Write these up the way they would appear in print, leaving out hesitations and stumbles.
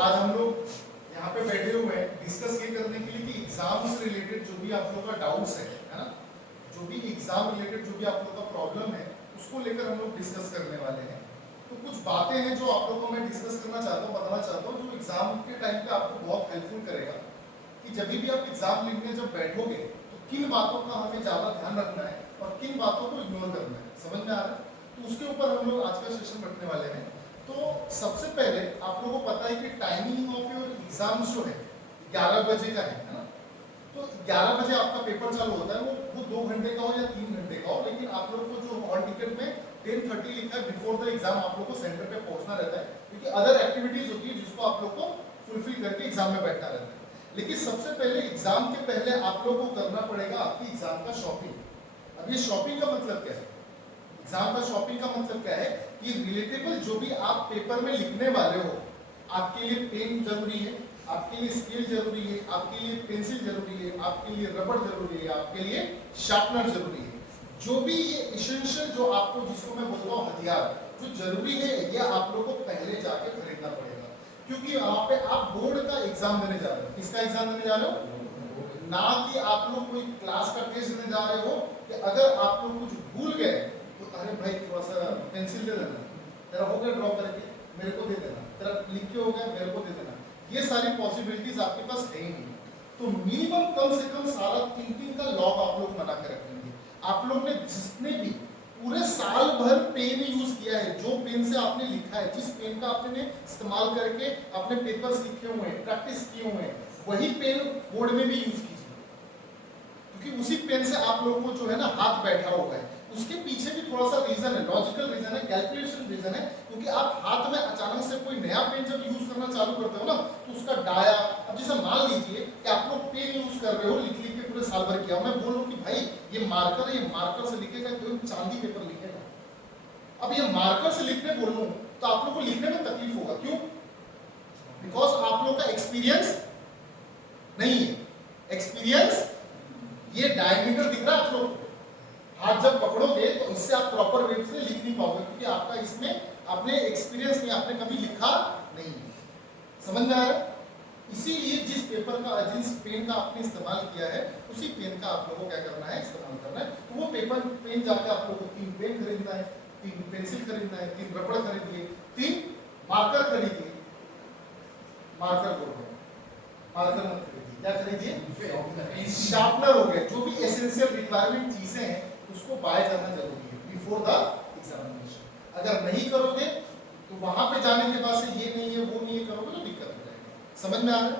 आज हम लोग यहाँ पे बैठे हुए हैं डिस्कस ये करने के लिए कि एग्जाम से रिलेटेड जो भी आप लोग का डाउट्स है ना, जो भी एग्जाम रिलेटेड जो भी आप लोग का प्रॉब्लम है उसको लेकर हम लोग डिस्कस करने वाले हैं। तो कुछ बातें हैं जो आप लोगों को मैं डिस्कस करना चाहता हूँ, बताना चाहता हूँ, जो एग्जाम के टाइम पे आपको बहुत हेल्पफुल करेगा कि जब भी आप एग्जाम लिखने जब बैठोगे तो किन बातों का हमें ज़्यादा ध्यान रखना है और किन बातों को इग्नोर करना है। समझ में आ रहा है? तो उसके ऊपर हम लोग आज का सेशन रखने वाले हैं। तो सबसे पहले आप लोगों को पता है कि टाइमिंग ऑफ योर एग्जाम जो है 11 बजे का है ना। तो 11 बजे आपका पेपर चालू होता है, वो 2 घंटे का हो या 3 घंटे का हो, लेकिन आप लोग को जो हॉल टिकट में 10:30 लिखा है बिफोर द एग्जाम आप लोग को सेंटर पे पहुंचना रहता है, क्योंकि अदर एक्टिविटीज होती है जिसको आप लोग को फुलफिल करके एग्जाम में बैठना रहता है। लेकिन सबसे पहले एग्जाम के पहले आप लोग को करना पड़ेगा आपकी एग्जाम का शॉपिंग। अब ये शॉपिंग का मतलब क्या है? एग्जाम का शॉपिंग का मतलब क्या है कि रिलेटेबल जो भी आप पेपर में लिखने वाले हो, आपके लिए पेन जरूरी है, आपके लिए स्केल जरूरी है, आपके लिए पेंसिल जरूरी है, आपके लिए रबड़ जरूरी है, आपके लिए शार्पनर जरूरी है। जो भी ये एसेंशियल जो आपको जिसको मैं बोलता हूँ हथियार जो जरूरी है, ये आप लोग को पहले जाके खरीदना पड़ेगा, क्योंकि वहां पे आप बोर्ड का एग्जाम देने जा रहे हो। किसका एग्जाम देने जा रहे हो? ना कि आप लोग कोई क्लास का टेस्ट देने जा रहे हो कि अगर आप लोग कुछ भूल गए तो अरे भाई थोड़ा सा पेंसिल दे देना, तेरा हो गया ड्रॉ करके मेरे को दे देना, तेरा लिख के हो गया मेरे को दे देना, ये सारी पॉसिबिलिटीज आपके पास है ही नहीं। तो मिनिमम कम से कम सारा 3 का लॉग आप लोग बना के रखेंगे। आप लोग ने जिसने भी पूरे साल भर पेन यूज किया है, जो पेन से आपने लिखा है, जिस पेन का आपने इस्तेमाल करके अपने पेपर्स लिखे हुए हैं, प्रैक्टिस किए हुए हैं, वही पेन बोर्ड में भी यूज कीजिए, क्योंकि उसी पेन से आप लोगों को जो है ना हाथ बैठा हुआ है। उसके पीछे भी थोड़ा सा रीजन है, लॉजिकल रीजन है, कैलकुलेशन रीजन है, क्योंकि आप हाथ में अचानक से कोई नया पेन जब यूज करना चालू करते हो ना तो उसका डाया, अब जैसे मान लीजिए कि आप लोग पेन यूज कर रहे हो, लिख लिख के पूरे साल भर किया, मैं बोल रहा हूँ कि भाई ये मार्कर है, ये मार्कर से लिखेगा, कोई चांदी पेपर लिखेगा। अब ये मार्कर से लिखने बोलूं तो आप लोग को लिखने में तकलीफ होगा, क्यों? बिकॉज आप लोग का एक्सपीरियंस नहीं है। एक्सपीरियंस, ये डायमीटर दिख रहा है आप लोग, हाथ जब पकड़ोगे तो इससे आप प्रॉपर वे से लिख नहीं पाओगे, क्योंकि आपका इसमें आपने एक्सपीरियंस नहीं, आपने कभी लिखा नहीं। समझ में आ रहा है? इसीलिए जिस पेपर का, जिस पेन का आपने इस्तेमाल किया है, उसी पेन का आप लोगों को क्या करना है, इस्तेमाल करना है। तो वो पेपर पेन जाकर आप लोगों को 3 पेन खरीदना है, 3 पेंसिल खरीदना है, 3 रबड़ खरीदिए, 3 मार्कर खरीदिए। मार्कर बोल रहे हैं, मार्कर मत खरीदिए, क्या खरीदिए? शार्पनर हो गया। जो भी एसेंशियल रिक्वायरमेंट चीजें हैं उसको बाय करना जरूरी है बिफोर द एग्जामिनेशन। अगर नहीं करोगे तो वहां पे जाने के बाद से ये नहीं है वो नहीं है करोगे तो दिक्कत हो जाएगी। समझ में आ रहा है?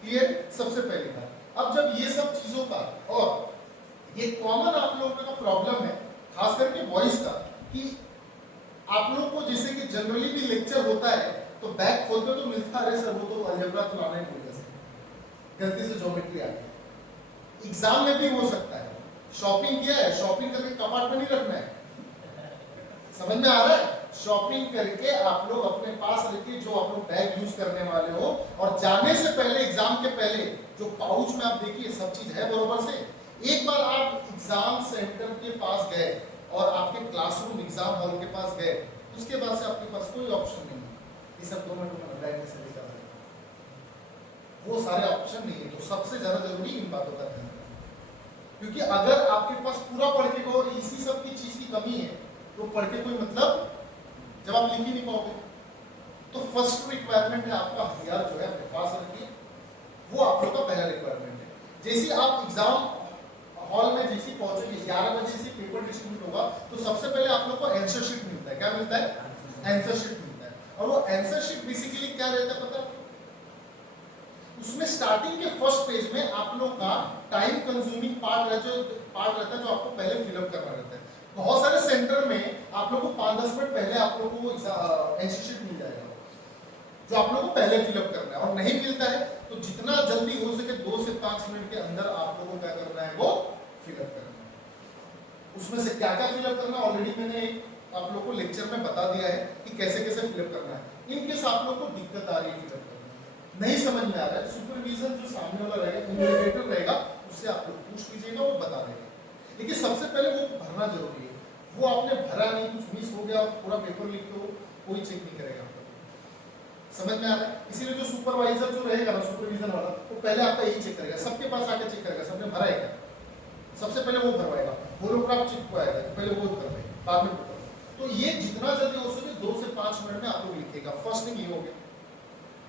क्लियर? सबसे पहली बात। अब जब ये सब चीजों का, और ये कॉमन आप लोगों का प्रॉब्लम है खास करके बॉयज का, कि आप लोग को जैसे कि जनरली भी लेक्चर होता है तो बैग खोलते तो मिलता है, अरे सर वो तो अलजेब्रा तो लाना ही भूल गए, गलती से ज्योमेट्री आ गई। एग्जाम में भी हो सकता है, शॉपिंग किया है, शॉपिंग करके कपाट में नहीं रखना है। समझ में आ रहा है? शॉपिंग करके आप लोग अपने पास रखिए जो आप लोग बैग यूज करने वाले हो, और जाने से पहले, एग्जाम के पहले जो पाउच में आप देखिए सब चीज है बरोबर से। एक बार आप एग्जाम सेंटर के पास गए और आपके क्लासरूम एग्जाम हॉल के पास गए, उसके बाद से आपके पास कोई ऑप्शन नहीं है इस सब 2 मिनट में बैग से निकाल, वो सारे ऑप्शन नहीं है। तो सबसे ज्यादा जरूरी इन बातों का ध्यान रखना, क्योंकि अगर आपके पास पूरा पढ़ के और इसी सब की चीज की कमी है तो पढ़ के कोई मतलब, जब आप लिख ही नहीं पाओगे। तो फर्स्ट रिक्वायरमेंट है आपका हथियार जो है अपने पास रखिए, वो आप लोग का पहला रिक्वायरमेंट है। जैसे आप एग्जाम हॉल में जैसे पहुंचेंगे, 11 बजे से पेपर डिस्ट्रीब्यूट होगा, तो सबसे पहले आप लोग को आंसर शीट मिलता है। क्या मिलता है? आंसर शीट मिलता है। और वो आंसर शीट बेसिकली क्या रहता है पता है? उसमें स्टार्टिंग के फर्स्ट पेज में आप लोग का टाइम कंज्यूमिंग पार्ट रहता है जो आपको पहले फिलअप करना रहता है। बहुत सारे सेंटर में आप लोग को 5-10 मिनट पहले आप लोग को आंसर शीट मिल जाएगा, जो आप लोग को पहले फिलअप करना है। और नहीं मिलता है तो जितना जल्दी हो सके 2 से 5 मिनट के अंदर आप लोगों को क्या करना है, वो फिलअप करना है। उसमें से क्या क्या फिलअप करना ऑलरेडी मैंने आप लोग को लेक्चर में बता दिया है कि कैसे कैसे फिलअप करना है। इनकेस आप लोग को दिक्कत आ रही है फिलअप करने में, नहीं समझ में आ रहा है, सुपरविजन जो सामने वाला रहेगा, इन्विजिलेटर रहेगा, उससे आप लोग पूछ लीजिएगा, वो बता देगा। लेकिन सबसे पहले वो भरना जरूरी है। वो आपने भरा नहीं, कुछ मिस हो गया, पूरा पेपर लिख दो, कोई चेक नहीं करेगा। समझ में आ रहा है? इसीलिए जो सुपरवाइजर जो रहेगा ना, सुपरविजन वाला, वो पहले आपका यही चेक करेगा, सबके पास आके चेक करेगा सबने भरा है क्या, सबसे पहले वो भरवाएगा, होलोग्राफ चेक को आएगा पहले वो कर देगा, बाद में पता। तो ये जितना जल्दी हो सके 2 से 5 मिनट में आप लोग लिखेगा। फर्स्ट थिंग ये हो गया,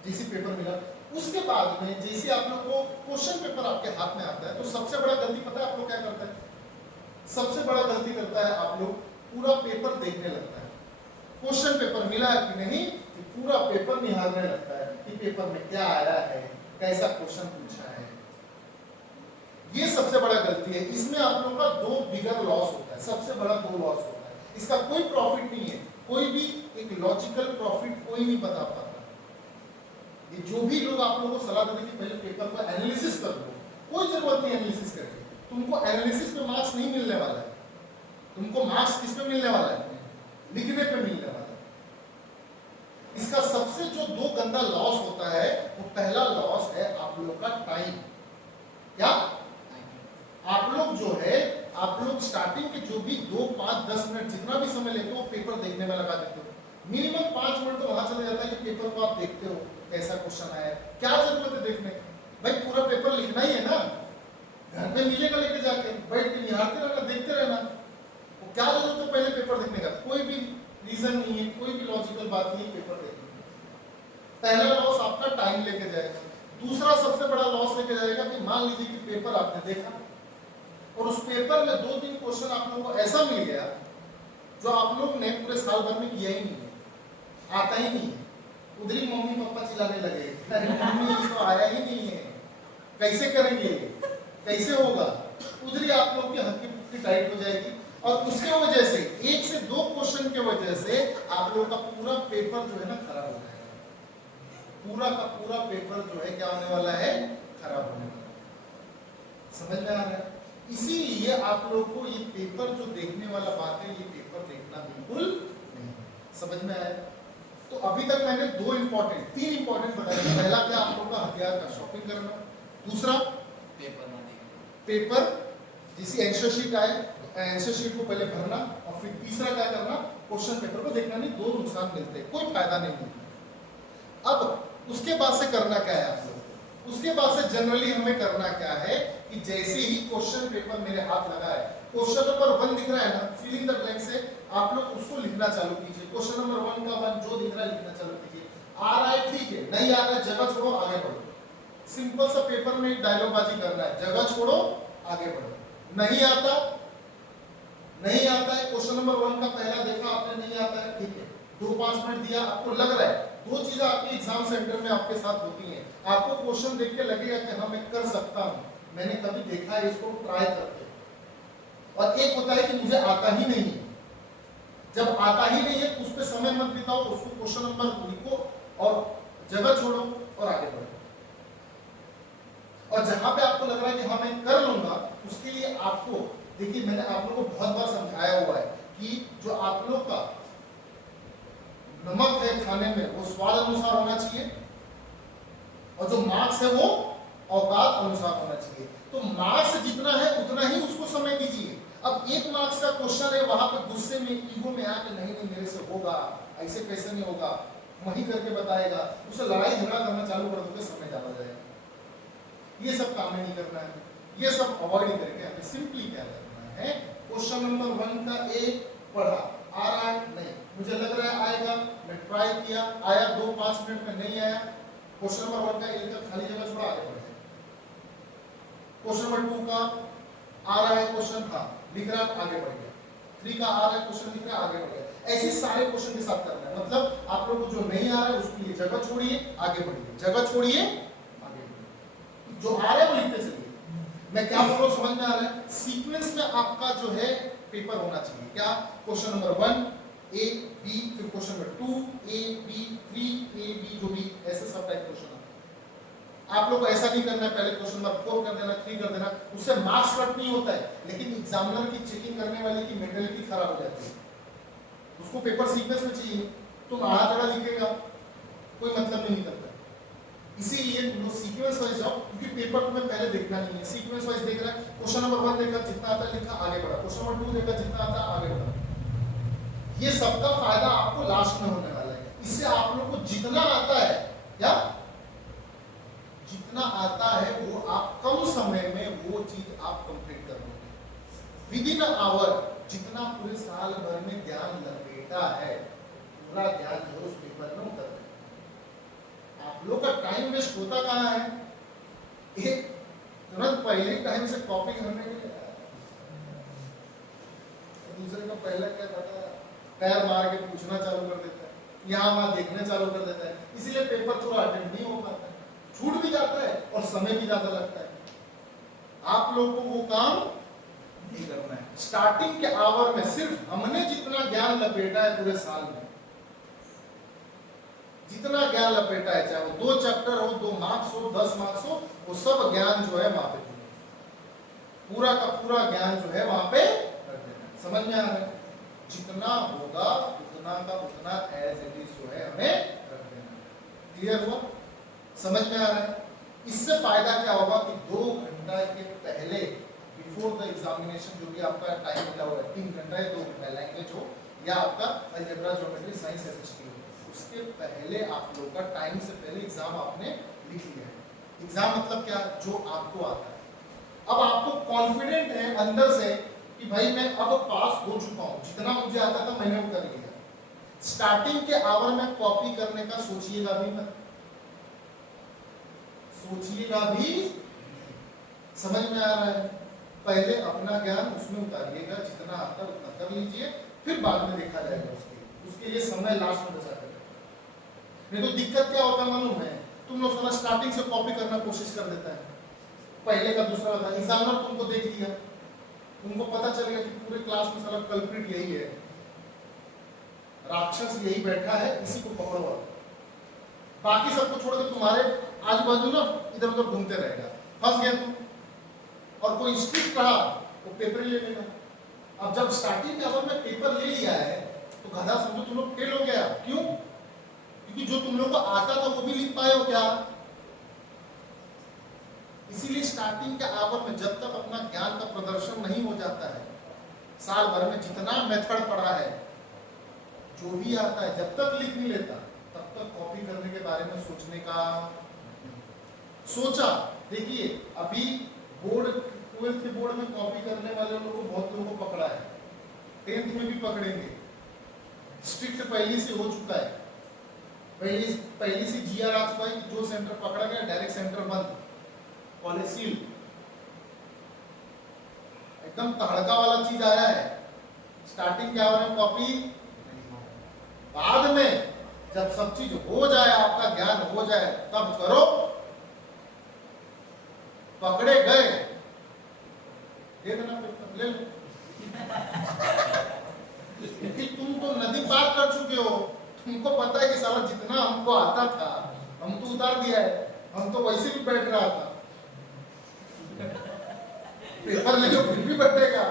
जैसे पेपर मिला, उसके बाद में जैसे आप लोग को क्वेश्चन पेपर आपके हाथ में आता है, तो सबसे बड़ा गलती पता है आप लोग क्या करता है? सबसे बड़ा गलती करता है आप लोग पूरा पेपर देखने लगता है, क्वेश्चन पेपर मिला है कि नहीं, कि पूरा पेपर निहारने लगता है कि पेपर में क्या आया है, कैसा क्वेश्चन पूछा है। ये सबसे बड़ा गलती है। इसमें आप लोग का 2 बिगर लॉस होता है, सबसे बड़ा 2 लॉस होता है। इसका कोई प्रॉफिट नहीं है, कोई भी एक लॉजिकल प्रॉफिट कोई नहीं बता पाता। ये जो भी लोग आप लोगों को सलाह देते कि पहले पेपर को एनालिसिस कर लो, कोई जरूरत नहीं एनालिसिस करके। तुमको एनालिसिस में मार्क्स नहीं मिलने वाला है, तुमको मार्क्स किस पे मिलने वाला है? लिखने पे मिलने वाला है। इसका सबसे जो 2 गंदा लॉस होता है, वो पहला लॉस है आप लोग का टाइम। क्या आप लोग जो है, आप लोग स्टार्टिंग के जो भी 2, 5, 10 मिनट जितना भी समय लेते हो पेपर देखने में लगा देते हो। मिनिमम 5 मिनट तो वहां चले जाता है कि पेपर को आप देखते हो कैसा क्वेश्चन आया है। क्या जरूरत है देखने की? भाई पूरा पेपर लिखना ही है ना, घर पे मिलेगा लेके जाके, बैठ के निहारते रहना, देखते रहना। तो क्या जरूरत है पहले पेपर देखने का? कोई भी रीजन नहीं है, कोई भी लॉजिकल बात नहीं है पेपर देखने की। पहला लॉस आपका टाइम लेके जाएगा। दूसरा सबसे बड़ा लॉस लेके जाएगा कि मान लीजिए कि पेपर आपने देखा और उस पेपर में 2-3 क्वेश्चन आप लोगों को ऐसा मिल गया जो आप लोग ने पूरे साल भर में किया ही नहीं है, आता ही नहीं है। उधर ही मम्मी पापा चिल्लाने लगे, अरे मम्मी तो आया ही नहीं है, कैसे करेंगे, कैसे होगा। उधर ही आप लोग की हल्की पुक्की टाइट हो जाएगी और उसके वजह से 1 से 2 क्वेश्चन के वजह से आप लोगों का पूरा पेपर जो है ना खराब हो जाएगा। पूरा का पूरा पेपर जो है क्या होने वाला है? खराब होने वाला है। समझ में आ रहा है? इसीलिए आप लोग को ये पेपर जो देखने वाला बात है, ये पेपर देखना बिल्कुल नहीं। समझ में आया? तो अभी तक मैंने 3 इंपॉर्टेंट बताए। पहला क्या आप लोग का हथियार का शॉपिंग करना, दूसरा पेपर जिसे आंसर शीट आए आंसर शीट को पहले भरना, और फिर तीसरा क्या करना, क्वेश्चन पेपर को देखना। नहीं, 2 नुकसान मिलते हैं, कोई फायदा नहीं मिलता। अब उसके बाद से करना क्या है आप लोग? उसके बाद से जनरली हमें करना क्या है कि जैसे ही क्वेश्चन पेपर मेरे हाथ लगा है, क्वेश्चन नंबर 1 दिख रहा है ना, फिल इन द ब्लैंक से आप लोग उसको लिखना चालू कीजिए। क्वेश्चन नंबर 1 का 1 जो दिख रहा है लिखना चालू कीजिए। आ रहा है ठीक है, नहीं आ रहा है जगह छोड़ो आगे बढ़ो। सिंपल सा पेपर में डायलॉगबाजी करना है, जगह छोड़ो आगे बढ़ो। नहीं आता है, क्वेश्चन नंबर 1 का पहला देखा आपने, नहीं आता है ठीक है, 2-5 मिनट दिया, आपको लग रहा है। 2 चीजें आपके एग्जाम सेंटर में आपके साथ होती हैं। आपको क्वेश्चन देख के लगेगा कि हाँ मैं कर सकता हूँ, मैंने कभी देखा है, इसको ट्राई करके। और एक होता है कि मुझे आता ही नहीं है। जब आता ही नहीं है उस पर समय मत बिताओ, उसको क्वेश्चन नंबर लिखो और जगह छोड़ो और आगे बढ़ो। और जहां पे आपको लग रहा है कि हाँ मैं कर लूंगा, उसके लिए आपको देखिए, मैंने आप लोगों को बहुत बार समझाया हुआ है कि जो आप लोग का नमक है खाने में वो स्वाद अनुसार होना चाहिए, और जो मार्क्स है वो औकात अनुसार होना चाहिए। तो मार्क्स जितना है उतना ही उसको समय दीजिए। अब 1 मार्क्स का क्वेश्चन है, वहां पे गुस्से में, ईगो में आके नहीं मेरे से होगा, ऐसे कैसे नहीं होगा, वही करके बताएगा, उससे लड़ाई झगड़ा करना चालू कर दोगे, समय ज्यादा जाएगा। ये सब काम नहीं करना है, ये सब अवॉइड करके हमें सिंपली क्या करना है, क्वेश्चन नंबर 1 का ए पढ़ा, आ रहा है नहीं, मुझे लग रहा है आएगा, मैं ट्राई किया, आया, 2-5 मिनट में नहीं आया, क्वेश्चन नंबर 1 का ए का खाली जगह छोड़ा, आगे बढ़े। क्वेश्चन नंबर 2 का आ रहा है क्वेश्चन, हाँ लिख रहा है, आगे बढ़ गया। 3 का आ रहा है क्वेश्चन, लिख रहा है, आगे बढ़ गया। ऐसे सारे क्वेश्चन के साथ करना है। मतलब आप लोग को जो नहीं आ रहा है उसके लिए जगह छोड़िए, आगे बढ़िए, जगह छोड़िए, आगे बढ़िए। जो आ रहा है वो लिखते चलिए। मैं क्या बोल रहा हूँ समझ में आ रहा है? सीक्वेंस में आपका जो है पेपर होना चाहिए। क्या? क्वेश्चन नंबर 1 ए बी, फिर question number 2 A B, 3 A B, जो भी ऐसे सब टाइप क्वेश्चन। आप लोग को ऐसा नहीं करना है पहले क्वेश्चन नंबर 4 कर देना, 3 कर देना, उससे मार्क्स कट नहीं होता है, लेकिन एग्जामिनर की चेकिंग करने वाले की मेंटालिटी खराब हो जाती है। उसको पेपर सीक्वेंस में चाहिए, तो आड़ा टेढ़ा लिखेगा, कोई मतलब नहीं करता। इसीलिए तुम लोग सीक्वेंस वाइज जाओ, क्योंकि पेपर तुम्हें पहले देखना नहीं है। सीक्वेंस वाइज देख रहा है, क्वेश्चन नंबर 1 देखा, जितना आता है लिखा, आगे बढ़ा। क्वेश्चन नंबर 2 देखा, जितना आता है आगे बढ़ा। ये सबका फायदा आपको लास्ट में होने वाला है। इससे आप लोग को जितना आता है, क्या जितना आता है वो आप कम समय में वो चीज आप कंप्लीट कर लोगे विद इन आवर। जितना पूरे साल भर में ध्यान लपेटा है पूरा ध्यान जो उस पेपर में उतर है। आप लोग का टाइम वेस्ट होता कहाँ है, एक तुरंत पहले टाइम से कॉपी करने के लिए दूसरे का पहले क्या पता पैर मार के पूछना चालू कर देता है, यहाँ वहां देखने चालू कर देता है, इसीलिए पेपर थोड़ा अटेंड नहीं हो पाता है, छूट भी जाता है और समय भी ज्यादा लगता है। आप लोग को वो काम नहीं करना है। स्टार्टिंग के आवर में सिर्फ हमने जितना ज्ञान लपेटा है पूरे साल में, जितना ज्ञान लपेटा है, चाहे वो 2 चैप्टर हो, 2 मार्क्स हो, 10 मार्क्स हो, वो सब ज्ञान जो है वहां पे पूरा का पूरा ज्ञान जो है वहां पे रख देना। समझ में आ रहा है? जितना होगा उतना का उतना एज इट इज जो है हमें रख देना। क्लियर हुआ? समझ में आ रहा है? इससे फायदा क्या होगा कि 2 घंटा के पहले बिफोर द एग्जामिनेशन जो भी आपका टाइम मिला हुआ है 3 घंटा या 2 घंटा लैंग्वेज हो या आपका अलजेब्रा ज्योमेट्री साइंस एसएसटी हो, उसके पहले आप लोग का टाइम से पहले एग्जाम आपने लिख लिया है। एग्जाम मतलब क्या, जो आपको आता है। अब आपको कॉन्फिडेंट है अंदर से कि भाई मैं अब पास हो चुका हूं, जितना मुझे आता था मैंने वो कर लिया। स्टार्टिंग के आवर में कॉपी करने का सोचिएगा भी मत, सोचिएगा भी। समझ में आ रहा है? पहले अपना ज्ञान उसमें उतारिएगा, जितना आता है उतना कर लीजिए, फिर बाद में देखा जाएगा उसके लिए समय लास्ट में बचा कर। नहीं तो दिक्कत क्या होता है मालूम है, तुम लोग सारा स्टार्टिंग से कॉपी करना कोशिश कर देता है, पहले का दूसरा होता है, एग्जामिनर तुमको देख लिया, तुमको पता चल गया कि पूरे क्लास में सारा कल्प्रिट यही है, राक्षस यही बैठा है, इसी को पकड़ो। बाकी सबको छोड़ के तुम्हारे आजू बाजू ना इधर उधर घूमते रहेगा, फंस गया तुम। और कोई स्ट्रिक्ट रहा तो पेपर ले लेगा। अब जब स्टार्टिंग के अवर में पेपर ले लिया है तो गधा समझो तुम लोग फेल हो गया। क्यों? क्योंकि जो तुम लोग को आता था वो भी लिख पाए हो क्या? इसीलिए स्टार्टिंग के आवर में जब तक अपना ज्ञान का प्रदर्शन नहीं हो जाता है, साल भर में जितना मेथड पढ़ा है, जो भी आता है, जब तक लिख नहीं लेता तब तक कॉपी करने के बारे में सोचने का सोचा। देखिए अभी बोर्ड 12th के बोर्ड में कॉपी करने वाले लोगों को बहुत लोगों को पकड़ा है, 10th में भी पकड़ेंगे। स्ट्रिक्ट पहले से हो चुका है, पहली से जीआर आ चुका है कि जो सेंटर पकड़ा गया डायरेक्ट सेंटर बंद, कॉलेज सील। एकदम तड़का वाला चीज आया है। स्टार्टिंग क्या हो रहा है कॉपी, बाद में जब सब चीज हो जाए, आपका ज्ञान हो जाए, तब करो। पकड़े गए दे देना पेपर, ले लो। क्योंकि तुम तो नदी पार कर चुके हो, तुमको पता है कि साला जितना हमको आता था हम तो उतार दिया है, हम तो वैसे भी बैठ रहा था। पेपर ले लो फिर भी बैठेगा,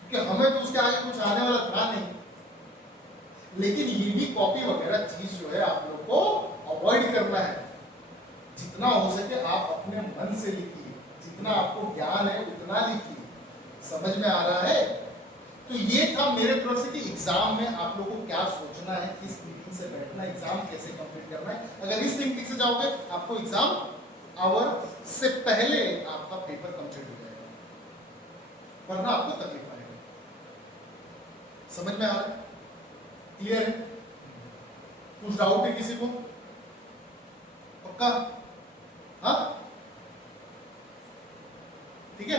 क्योंकि हमें तो उसके आगे कुछ आने वाला था नहीं। लेकिन ये भी कॉपी वगैरह चीज जो है आप लोग को अवॉइड करना है। जितना हो सके आप अपने मन से लिखिए, जितना आपको ज्ञान है उतना लिखिए। समझ में आ रहा है? तो ये था मेरे तरफ से कि एग्जाम में आप लोगों को क्या सोचना है, किस थिंकिंग से बैठना है, एग्जाम कैसे कंप्लीट करना है। अगर इस थिंकिंग से जाओगे आपको एग्जाम आवर से पहले आपका पेपर कंप्लीट हो जाएगा, वरना आपको तकलीफ आएगा। समझ में आ रहा है? क्लियर है? कुछ डाउट है किसी को? पक्का? हाँ ठीक है।